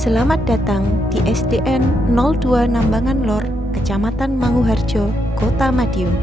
Selamat datang di SDN 02 Nambangan Lor, Kecamatan Manguharjo, Kota Madiun.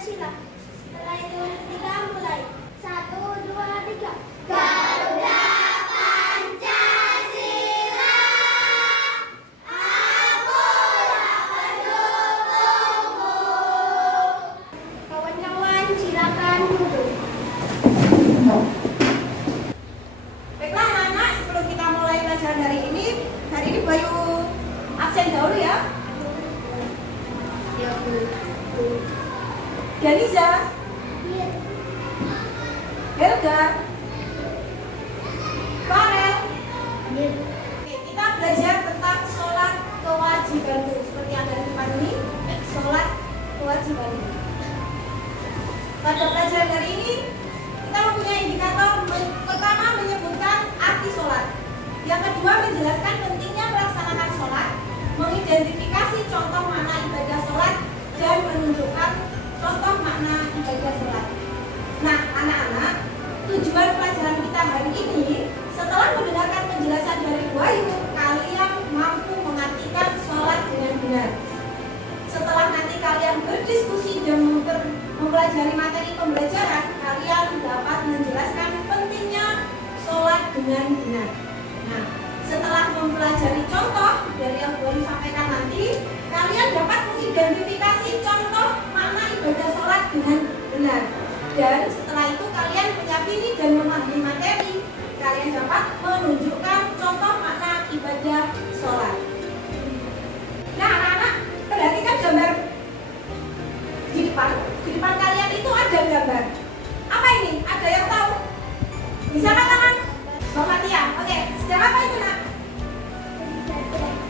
Setelah itu kita mulai. 1, 2, 3. Garuda Pancasila, akulah pendukungmu. Kawan-kawan silakan duduk. Baiklah anak-anak, sebelum kita mulai pelajaran hari ini Bayu absen dahulu ya. Ya, Bu. Ganiza, Iya. Helga, Farel. Iya. Oke, kita belajar tentang sholat kewajiban itu. Seperti yang ada di depan ini, sholat kewajiban itu. Pada pelajaran hari ini, kita mempunyai indikator. Pertama, menyebutkan arti sholat. Yang kedua, menjelaskan pentingnya melaksanakan sholat, mengidentifikasi contoh makna ibadah sholat, dan menunjukkan contoh makna ibadah sholat. Nah, anak-anak, tujuan pelajaran kita hari ini, setelah mendengarkan penjelasan dari Bayu, kalian mampu mengartikan sholat dengan benar. Setelah nanti kalian berdiskusi dan mempelajari materi pembelajaran, kalian dapat menjelaskan pentingnya sholat dengan benar. Nah, setelah mempelajari contoh dari yang Bayu sampaikan nanti, kalian dapat mengidentifikasi contoh makna ibadah sholat dengan benar. Dan setelah itu kalian meyakini dan memahami materi, kalian dapat menunjukkan contoh makna ibadah sholat. Nah, anak-anak, perhatikan gambar di depan. Di depan kalian itu ada gambar. Apa ini? Ada yang tahu? Bisa katakan? Bang Fatia. Oke, sedang apa itu, nak?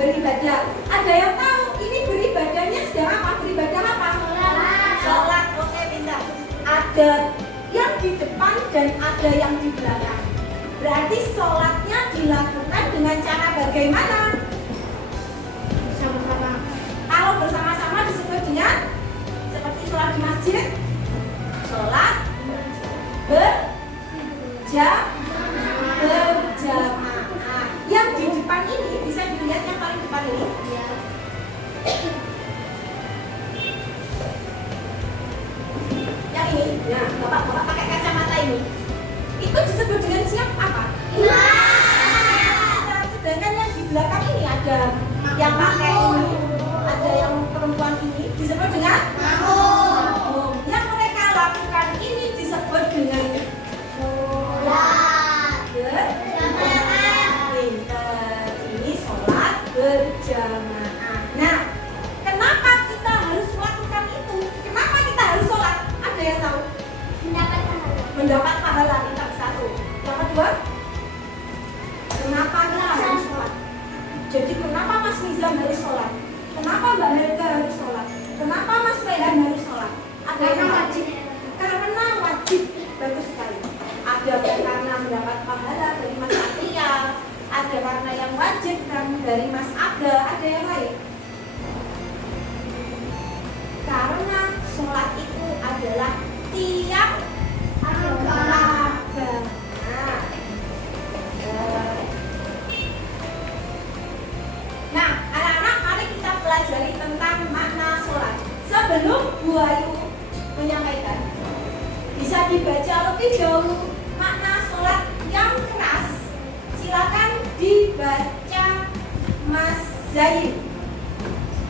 Beribadah. Ada yang tahu ini beribadahnya sedang apa? Beribadah apa? Sholat. Oke, pintar. Ada yang di depan dan ada yang di belakang. Berarti sholatnya dilakukan dengan cara bagaimana? Sama-sama. Kalau bersama-sama disebut dengan seperti sholat di masjid, sholat berjamaah. Yang di depan ini bisa dilihat, yang paling depan ini. Yang ini, nah, bapak pakai kacamata ini. Itu disebut dengan siapa apa? Nah, sedangkan yang di belakang ini ada yang pakai ini, ada yang perempuan ini disebut dengan makmum. Yang mereka lakukan ini disebut dengan ini sholat berjamaah. Nah, kenapa kita harus melakukan itu? Kenapa kita harus sholat? Ada yang tahu? Mendapat pahala. Kita satu. Yang kedua, kenapa kita harus sholat? Jadi kenapa Mas Nizam harus sholat? Kenapa Mbak Helga harus sholat? Kenapa Mas Rehan harus sholat? Ada yang wajib. Karena wajib. Bagus sekali. Ada karena mendapat pahala dari Mas Satria, ada karena yang wajib kan dari Mas Aga, ada yang lain. Karena sholat itu adalah tiang agama. Nah, anak-anak, mari kita pelajari tentang makna sholat. Sebelum Bu Ayu menyampaikan, bisa dibaca lebih jauh makna sholat yang keras. Silakan dibaca Mas Zain.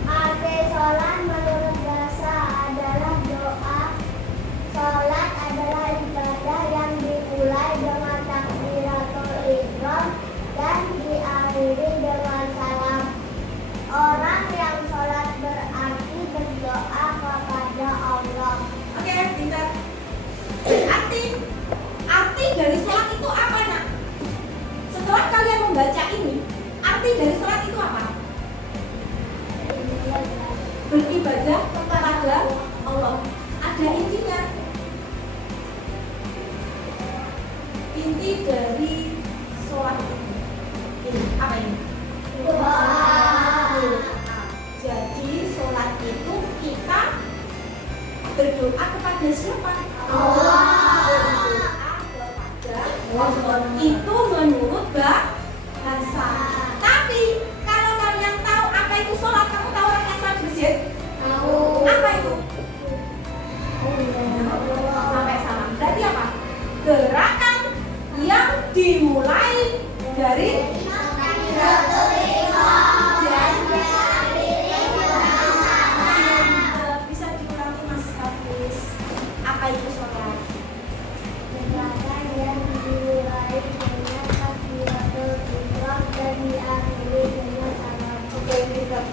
Arti sholat menurut bahasa adalah doa. Sholat adalah ibadah yang dimulai dengan takbiratul ihram dan diakhiri dengan salam. Orang yang sholat berarti berdoa kepada Allah. Oke, pintar. Arti dari sholat itu apa, nak? Setelah kalian membaca ini, arti dari sholat itu apa? Beribadah kepada Allah. Ada intinya. Inti dari sholat ini apa ini? Doa. Jadi sholat itu kita berdoa kepada siapa? Allah. Berdoa kepada itu menurut bahasa. Tapi kalau kalian tahu apa itu sholat, kamu tahu orang yang sholat di masjid? Tahu. Apa itu? Sampai salam. Berarti apa? Gerakan yang dimulai dari bisa diulangi Mas Hafiz. Apa itu sholat? Gerakan yang dimulai dengan takbiratul ihram dan diakhiri dengan salam. Oke,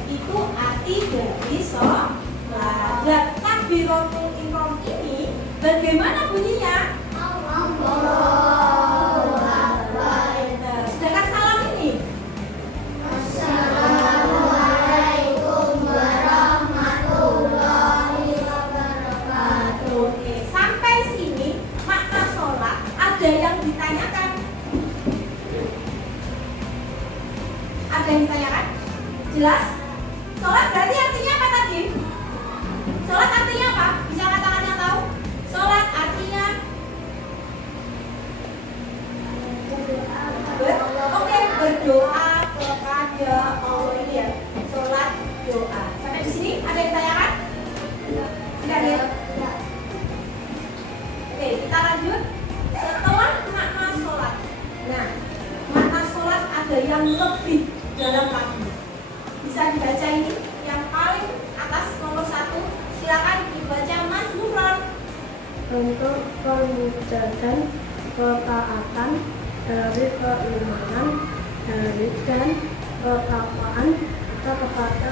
itu arti dari sholat. Dan takbiratul ihram ini bagaimana bunyinya? Sedangkan salam ini Assalamualaikum warahmatullahi wabarakatuh. Oke, sampai sini makna sholat ada yang ditanyakan? Ada yang ditanyakan? Jelas? Sholat berarti artinya apa tadi? Sholat artinya apa? Bisa katakan yang tahu? Sholat artinya oke, berdoa kepada Allah. Ini ya, sholat doa. Sampai di sini ada yang tanyakan? Tidak ya? Oke, kita lanjut. Setelah makna sholat, nah, makna sholat ada yang lebih dalam lagi. Bisa dibaca ini, yang paling atas nomor 1. Silakan dibaca Mas Nufron. Untuk perwujudan ketaatan dari keimanan dari dan ketakwaan kita kepada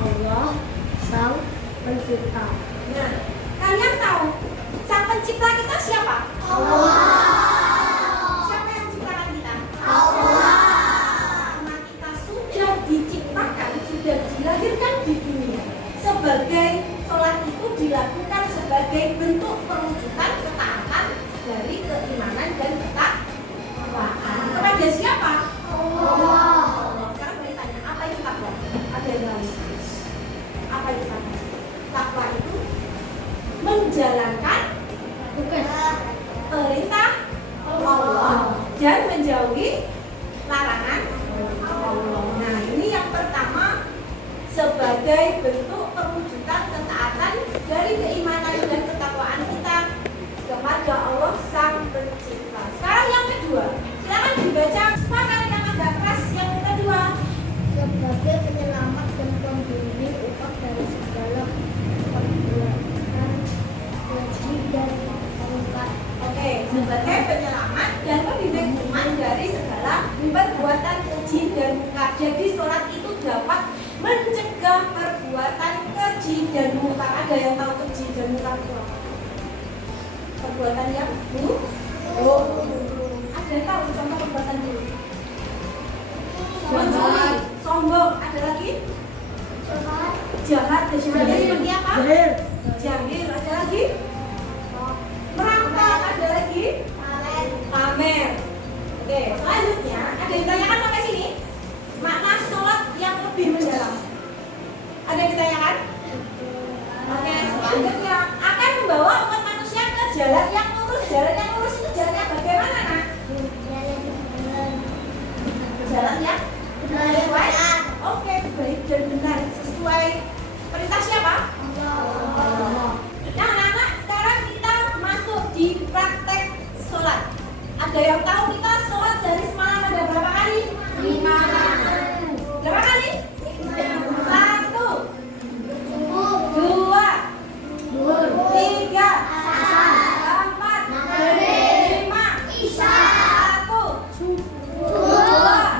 Allah Sang Pencipta. Nah, kalian tahu Sang Pencipta kita siapa? Allah. Siapa yang menciptakan kita? Allah. Karena kita sudah diciptakan, sudah dilahirkan di dunia. Sebagai sholat itu dilakukan sebagai bentuk perwujudan ketaatan dari keimanan dan ketakwaan. Ada siapa? Allah. Sekarang boleh tanya, apa itu takwa? Ada yang tahu? Apa itu takwa? Takwa itu menjalankan perintah Allah dan menjauhi larangan Allah. Nah, ini yang pertama sebagai bentuk perwujudan ketaatan dari keimanan dan ketakwaan kita kepada Allah Sang Pencipta. Sekarang yang kedua, silakan dibaca suara yang agak keras yang kedua. Sebagai penyelamat dan pemberi upah dari segala perbuatan keji dan mungkar. Oke, sebagai penyelamat dan pembimbing umat dari segala perbuatan keji dan mungkar. Jadi sholat itu dapat mencegah perbuatan keji dan mungkar. Ada yang tahu keji dan mungkar itu apa? Perbuatan yang buruk. Ada yang tahu contoh perbuatan buruk? Mencuri, sombong. Ada lagi? Jahat. Jahatnya seperti apa? Jahil. Ada lagi? Merampok. Ada lagi? Pamer. Oke, selanjutnya ada yang ditanyakan sampai sini? Makna sholat yang lebih mendalam. Ada yang ditanyakan? Oke, selanjutnya akan membawa umat manusia ke jalan yang lurus. Jalan yang lurus itu jalannya bagaimana, Nak? Jalan yang sesuai. Oke, baik dan benar sesuai perintah siapa? Allah. Nah, anak-anak, sekarang kita masuk di praktek sholat. Ada yang tahu kita sholat dari semalam ada berapa kali? 5. Berapa kali? 1, 2, 3, 4, 5, 1, 2, 2.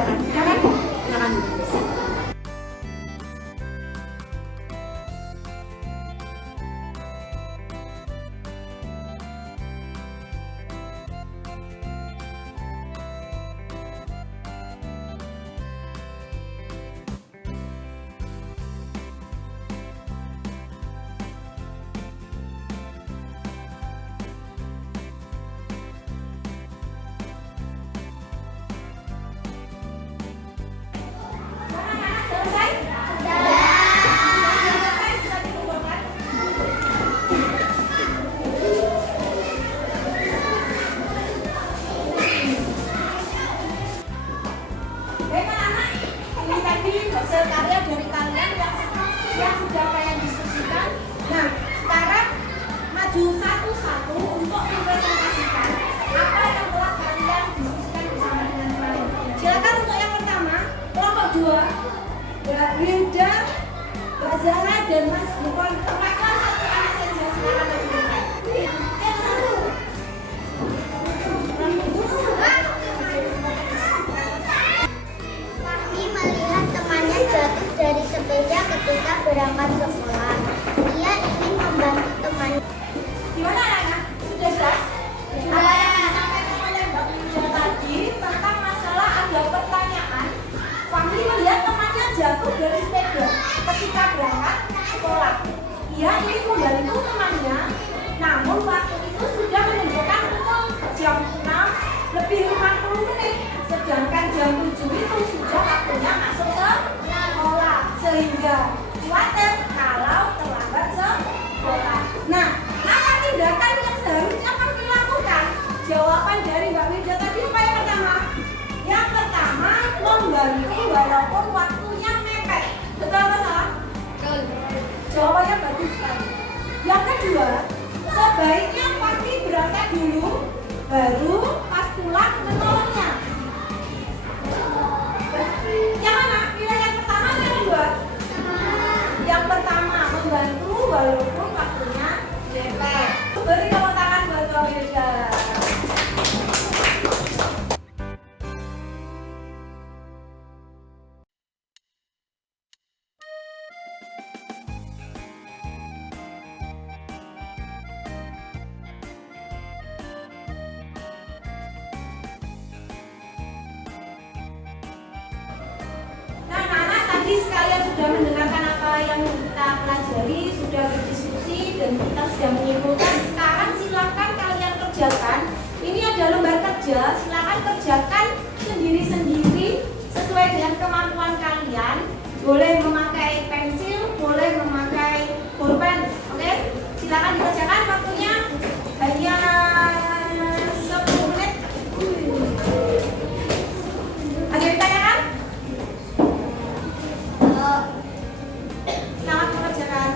silakan. Silakan. Silakan. Selesai? Selesai, bisa dikumpulkan. Baik anak-anak, ini tadi hasil karya dari kalian yang sudah kalian diskusikan. Nah, sekarang maju satu-satu untuk mempresentasikan apa yang telah kalian diskusikan bersama dengan kalian. Silakan untuk yang pertama, kelompok 2. Mbak Wilda, Mbak Zahra, dan Mas Bukan. Perwakilan satu anak saja, silakan menunjukkan. Fahmi melihat temannya jatuh dari sepeda ketika berangkat sekolah. Ia ingin membantu temannya. Gimana anak-anak? Sudah jelas? Apa yang disampaikan oleh Mbak Wilda tadi tentang masalah ada pertanyaan. Fahmi melihat temannya jatuh dari sepeda ketika berangkat sekolah. Ia ingin membantu temannya, namun waktu itu sudah menunjukkan pukul jam 6 lebih 50 menit, sedangkan jam 7 itu sudah waktunya masuk ke sekolah, sehingga khawatir kalau terlambat sekolah. Nah, apa tindakan yang seharusnya kami lakukan? Jawaban dari Mbak Wilda tadi apa yang pertama? Yang pertama, membantu walaupun waktunya mepet. Betul atau salah? Betul. Jawabannya bagus sekali. Yang kedua, sebaiknya Fahmi berangkat dulu, baru pas pulang menolongnya. Yang mana? Pilih yang pertama atau yang kedua? Yang pertama, membantu walaupun waktunya mepet. Beri tepuk tangan buat Mbak Wilda. Nah, anak-anak tadi sekalian sudah mendengarkan apa yang kita pelajari, sudah berdiskusi dan kita sudah menyimpulkan. Sekarang silakan kalian kerjakan. Ini ada lembar kerja, silakan kerjakan sendiri-sendiri sesuai dengan kemampuan kalian. Boleh memakai pensil, boleh memakai pulpen. Oke? Silakan dikerjakan, waktunya hanya 10 menit. Ada yang ditanyakan? Selamat mengerjakan.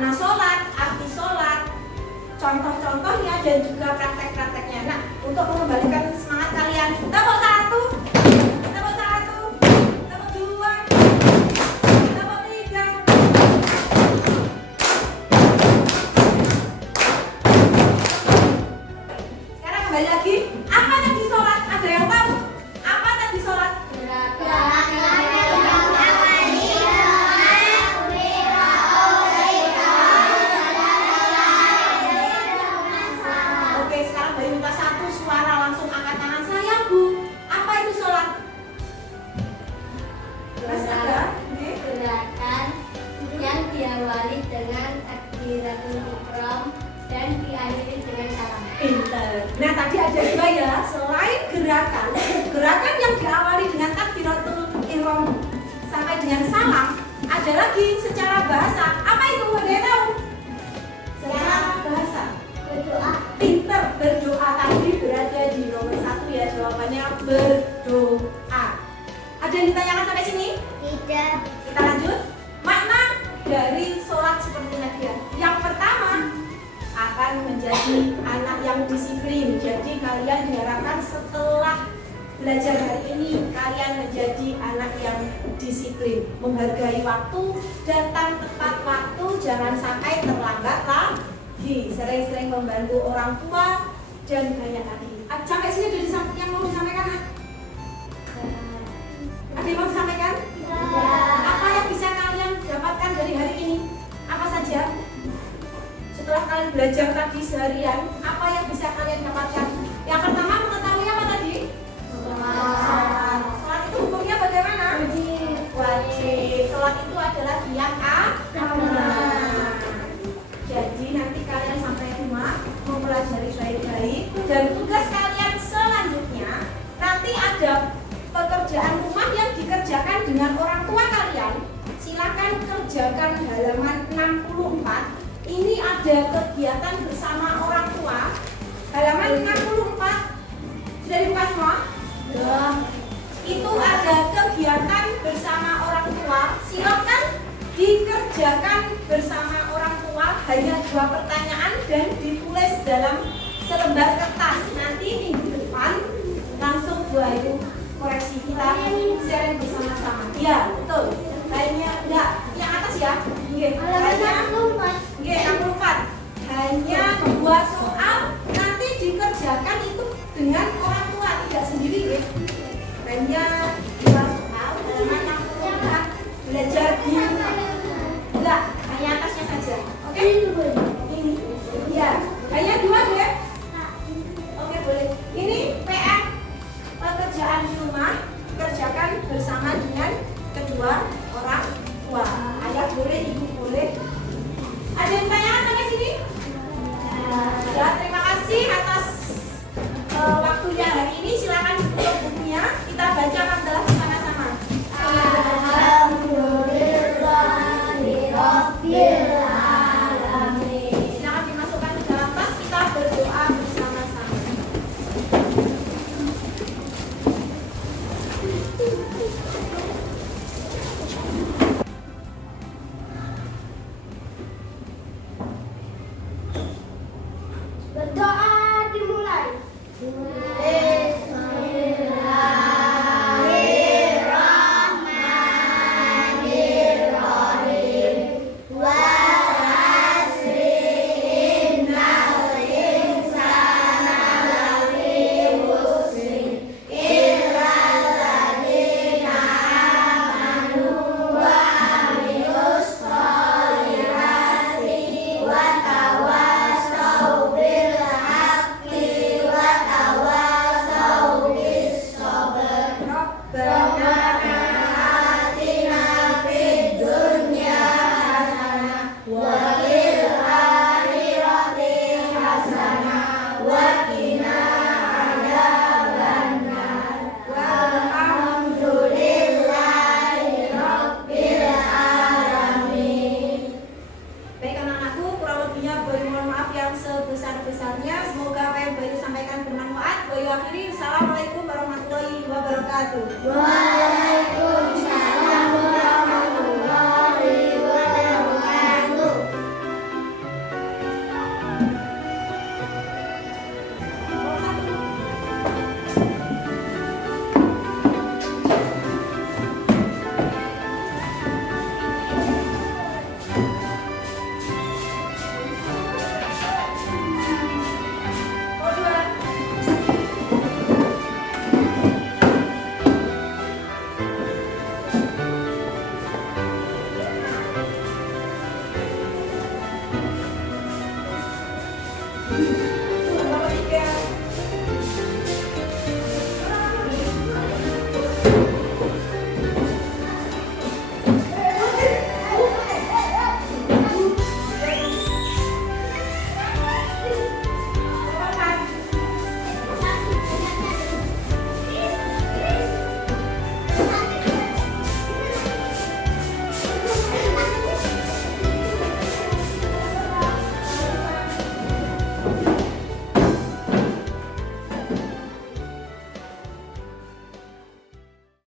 makna sholat, arti sholat, contoh-contohnya dan juga praktek-prakteknya. Nah, untuk mengembalikan semangat kalian, tepuk satu, tepuk satu, tepuk dua, tepuk tiga. Sekarang kembali lagi. Apa tadi sholat? Ada yang tahu? Apa tadi sholat? Oke, sekarang Bayu minta satu suara langsung angkat tangan saya, Bu. Apa itu sholat? Mas ada? Oke. Gerakan yang diawali dengan takbiratul ihram dan diakhiri dengan salam. Pinter. Nah, tadi ada dua ya. Selain gerakan yang diawali dengan takbiratul ihram sampai dengan salam, ada lagi secara bahasa. Apa itu? Ada yang tahu? Secara bahasa. Berdoa. Pinter, berdoa tadi berada di nomor 1 ya, jawabannya berdoa. Ada yang ditanyakan sampai sini? Tidak. Kita lanjut. Makna dari sholat seperti tadi ya. Yang pertama, akan menjadi anak yang disiplin. Jadi kalian diharapkan setelah belajar hari ini kalian menjadi anak yang disiplin, menghargai waktu, datang tepat waktu, jangan sampai terlambat lagi, sering-sering membantu orang tua dan banyak lagi. Sampai sini ada yang mau disampaikan? Nak? Ada yang mau disampaikan? Apa yang bisa kalian dapatkan dari hari ini? Apa saja? Setelah kalian belajar tadi seharian, apa yang bisa kalian dapatkan? Yang pertama, mengetahui apa tadi? Sholat itu hukumnya bagaimana? Wajib. Sholat itu adalah tiang agama. Jadi nanti kalian sampai rumah mempelajari baik-baik, dan tugas kalian selanjutnya nanti ada pekerjaan rumah yang dikerjakan dengan orang tua kalian. Silakan kerjakan halaman 64. Ini ada kegiatan bersama orang tua. Halaman 64 sudah dibuka semua? Belum. Itu ada kegiatan bersama orang tua. Silakan dikerjakan bersama orang tua. Hanya 2 pertanyaan dan ditulis dalam selembar kertas. Nanti minggu depan langsung Bu Ayu koreksi, kita sharing bersama-sama. Ya, betul. Hanya enggak yang atas ya. Nggih. Hanya 64. Hanya 2 soal nanti dikerjakan itu dengan orang tua, tidak sendiri ya. Hanya 2 soal halaman 64. Belajar di rumah. Enggak, hanya atasnya saja. Oke? Ini. Ya, hanya 2 ya. Oke, boleh. Ini PR pekerjaan di rumah kerjakan bersama dengan kedua orang tua. Ayah boleh, ibu boleh. Ada yang tanyakan sampai sini? Ya, terima kasih atas waktunya hari ini. Silakan tutup bukunya. Kita baca adalah bersama-sama. Alhamdulillahirabbil alamin. Silakan dimasukkan ke dalam tas. Kita berdoa bersama-sama. Berdoa dimulai. Assalamualaikum warahmatullahi wabarakatuh. Assalamualaikum.